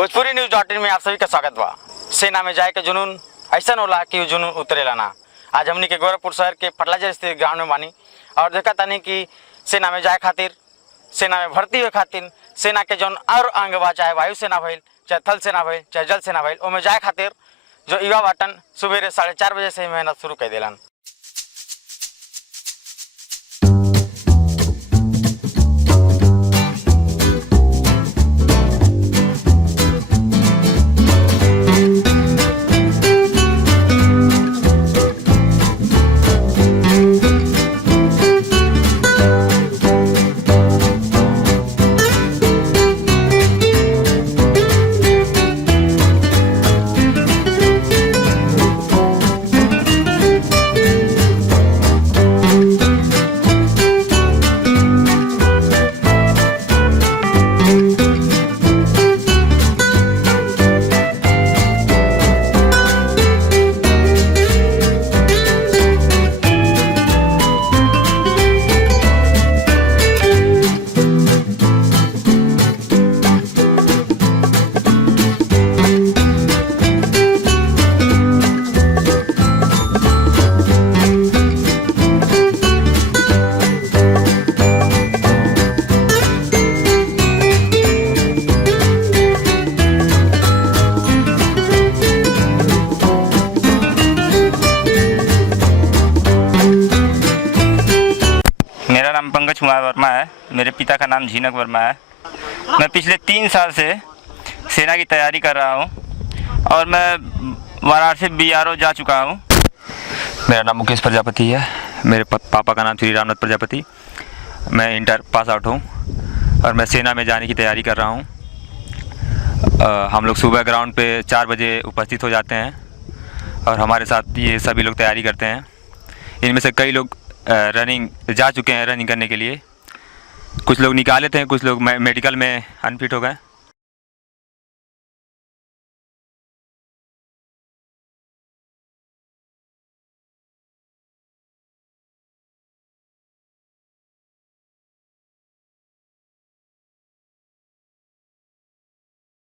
Bhojpuri news.in में आप सभी का स्वागत बा। सेना में जाए के जुनून ऐसा होला कि जुनून उतरेला ना। आज हमनी के गोरखपुर शहर के फर्टिलाइजर स्थित ग्राउंड में बानी और देखा तानी कि सेना में जाए खातिर, सेना में भर्ती हुए खातिर सेना के जौन और अंग बा, चाहे वायुसेना भइल, चाहे थल सेना भइल, चाहे जल सेना भइल, ओमे जाए खातिर जो युवा बाटन सुबेरे 4:30 बजे से ही मेहनत शुरू कर दिलन। मेरा नाम पंकज कुमार वर्मा है। मेरे पिता का नाम झीनक वर्मा है। मैं पिछले 3 साल से सेना की तैयारी कर रहा हूँ और मैं वाराणसी BRO जा चुका हूँ। मेरा नाम मुकेश प्रजापति है। मेरे पापा का नाम श्री रामनाथ प्रजापति। मैं इंटर पास आउट हूँ और मैं सेना में जाने की तैयारी कर रहा हूँ। हम लोग सुबह ग्राउंड पे 4 बजे उपस्थित हो जाते हैं और हमारे साथ ये सभी लोग तैयारी करते हैं। इनमें से कई लोग रनिंग जा चुके हैं रनिंग करने के लिए। कुछ लोग निकाले थे, कुछ लोग मेडिकल में अनफिट हो गए।